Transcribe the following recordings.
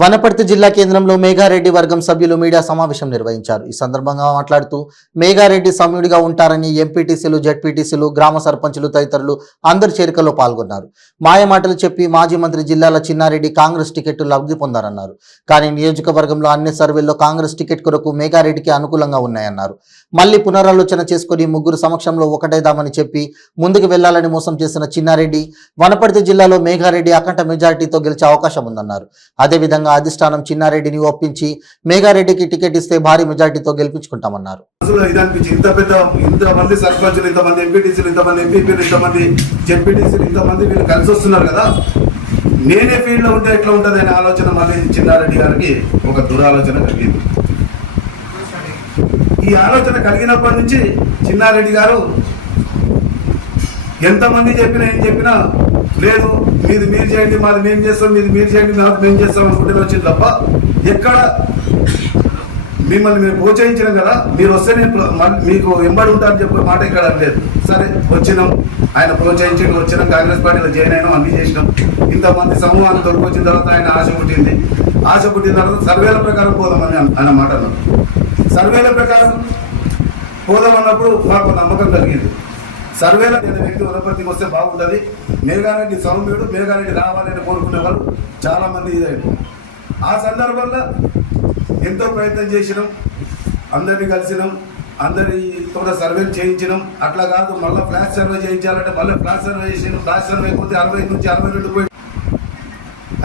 వనపర్తి జిల్లా కేంద్రంలో మేఘారెడ్డి వర్గం సభ్యులు మీడియా సమావేశం నిర్వహించారు. ఈ సందర్భంగా మాట్లాడుతూ మేఘారెడ్డి సమ్యుడిగా ఉంటారని ఎంపీటీసీలు, జెడ్పీటీసీలు, గ్రామ సర్పంచులు తదితరులు అందరి చేరికల్లో పాల్గొన్నారు. మాయమాటలు చెప్పి మాజీ మంత్రి జిల్లాల చిన్నారెడ్డి కాంగ్రెస్ టికెట్ లబ్ధి పొందారన్నారు. కానీ నియోజకవర్గంలో అన్ని సర్వేల్లో కాంగ్రెస్ టికెట్ కొరకు మేఘారెడ్డికి అనుకూలంగా ఉన్నాయన్నారు. మళ్లీ పునరాలోచన చేసుకుని ముగ్గురు సమక్షంలో ఒకటేదామని చెప్పి ముందుకు వెళ్లాలని మోసం చేసిన చిన్నారెడ్డి వనపర్తి జిల్లాలో మేఘారెడ్డి అఖండ మెజారిటీతో గెలిచే అవకాశం ఉందన్నారు. అదేవిధంగా అధిష్టానం చిన్నారెడ్డిని ఒప్పించి మేఘారెడ్డికి టికెట్ ఇస్తే భారీ మెజార్టీతో గెలిపించుకుంటామన్నారు. ఇంతమంది సర్పంచులు, ఇంతమంది ఎంపీటీసీలు, ఇంతమంది ఎంపీపీలు, ఇంతమంది జెడ్పీటీసీలు, ఇంతమంది వీళ్ళు కలిసి వస్తున్నారు కదా, నేనే ఫీల్డ్ లో ఉంటే ఎట్లా ఉంటుంది అనే ఆలోచన మళ్ళీ చిన్నారెడ్డి గారికి ఒక దురాలోచన కలిగింది. ఈ ఆలోచన కలిగినప్పటి నుంచి చిన్నారెడ్డి గారు ఎంతమంది చెప్పినా ఏం చెప్పినా లేదు, మీది మీరు చేయండి, మాది మేము చేస్తాం, మీది మీరు చేయండి, మాది మేము చేస్తాం అనుకుంటే వచ్చింది తప్ప ఎక్కడ మిమ్మల్ని మేము ప్రోత్సహించినాం కదా, మీరు వస్తే నేను మీకు ఎంబడి ఉంటారని చెప్పే మాట ఇక్కడ లేదు. సరే వచ్చినాం, ఆయన ప్రోత్సహించి వచ్చినాం, కాంగ్రెస్ పార్టీలో జాయిన్ అయినాం, అన్ని చేసినాం. ఇంతమంది సమూహాన్ని తొలకొచ్చిన తర్వాత ఆయన ఆశ పుట్టింది. ఆశ పుట్టిన తర్వాత సర్వేల ప్రకారం పోదామని ఆయన మాట అన్నారు. సర్వేల ప్రకారం పోదామన్నప్పుడు మాకు నమ్మకం కలిగింది. సర్వేలో నేను వ్యక్తి వనపర్తికి వస్తే బాగుంటుంది, మేఘారెడ్డి సౌమ్యుడు, మేఘారెడ్డి రావాలని కోరుకునే వాళ్ళు చాలామంది ఇదైంది. ఆ సందర్భంలో ఎంతో ప్రయత్నం చేసినాం, అందరినీ కలిసినాం, అందరితో సర్వేలు చేయించినాం. అట్లా కాదు మళ్ళీ ఫ్లాష్ సర్వే చేయించాలంటే మళ్ళీ ఫ్లాష్ సర్వే చేసినాం. ఫ్లాష్ సర్వే పోతే 60 నుంచి 62 పోయి.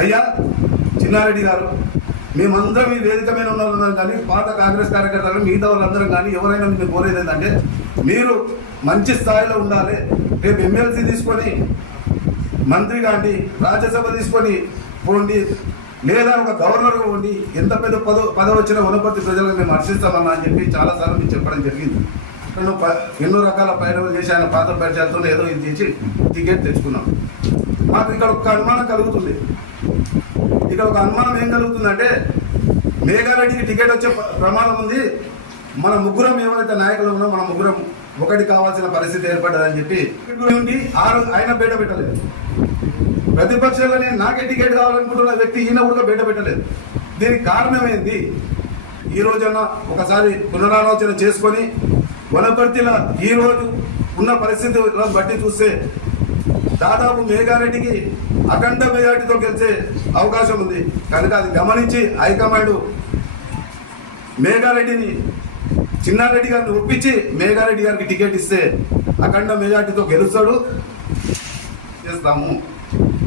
అయ్యా చిన్నారెడ్డి గారు, మేమందరం ఈ వేదిక మీద ఉన్నాం కానీ పాత కాంగ్రెస్ కార్యకర్తలు మిగతా వాళ్ళందరం కానీ ఎవరైనా మీకు కోరేది ఏంటంటే మీరు మంచి స్థాయిలో ఉండాలి. రేపు ఎమ్మెల్సీ తీసుకొని మంత్రి కానీ రాజ్యసభ తీసుకొని పోండి, లేదా ఒక గవర్నర్గా ఉండి ఎంత పెద్ద పదవి వచ్చిన వనపర్తి ప్రజలకు మేము హర్షిస్తామన్నా అని చెప్పి చాలాసార్లు మీకు చెప్పడం జరిగింది. నేను ఎన్నో రకాల పైరవులు చేసి ఆయన పాత పరిచయాలతో ఏదో ఇది చేసి టికెట్ తెచ్చుకున్నాం. మాకు ఇక్కడ ఒక అనుమానం కలుగుతుంది. ఇక్కడ ఒక అనుమానం ఏం కలుగుతుందంటే మేఘారెడ్డికి టికెట్ వచ్చే ప్రమాదం ఉంది, మన ముగ్గురం ఎవరైతే నాయకులు ఉన్నాం మన ముగ్గురం ఒకటి కావాల్సిన పరిస్థితి ఏర్పడ్డదని చెప్పి ఆయన బయట పెట్టలేదు. ప్రతిపక్షంలో నేను నాకే టికెట్ కావాలనుకుంటున్న వ్యక్తి ఈయన కూడా బయట పెట్టలేదు. దీనికి కారణం ఏంది? ఈ రోజున ఒకసారి పునరాలోచన చేసుకొని వనపర్తిలో ఈరోజు ఉన్న పరిస్థితులను బట్టి చూస్తే దాదాపు మేఘారెడ్డికి అఖండ మెజార్టీతో గెలిచే అవకాశం ఉంది. కనుక అది గమనించి హైకమాండ్ మేఘారెడ్డిని, చిన్నారెడ్డి గారిని ఒప్పించి మేఘారెడ్డి గారికి టికెట్ ఇస్తే అఖండ మెజార్టీతో గెలుస్తాడు, చేస్తాము.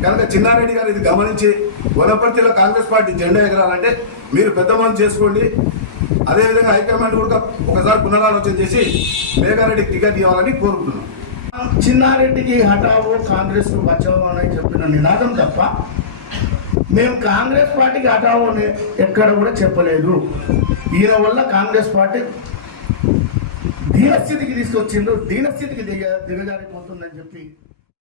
కనుక చిన్నారెడ్డి గారు ఇది గమనించి వనపర్తిలో కాంగ్రెస్ పార్టీ జెండా ఎగరాలంటే మీరు పెద్ద మనసు చేసుకోండి. అదేవిధంగా హైకమాండ్ కూడా ఒకసారి పునరాలోచన చేసి మేఘారెడ్డికి టికెట్ ఇవ్వాలని కోరుకుంటున్నాం. చిన్నారెడ్డికి హఠావో కాంగ్రెస్ బచావో అని చెప్పిన నినాదం తప్ప మేము కాంగ్రెస్ పార్టీకి హఠావో ఎక్కడ కూడా చెప్పలేదు. ఈయన వల్ల కాంగ్రెస్ పార్టీ దీనస్థితికి తీసుకొచ్చిండ్రు, దీనస్థితికి దిగజారిపోతుందని చెప్పి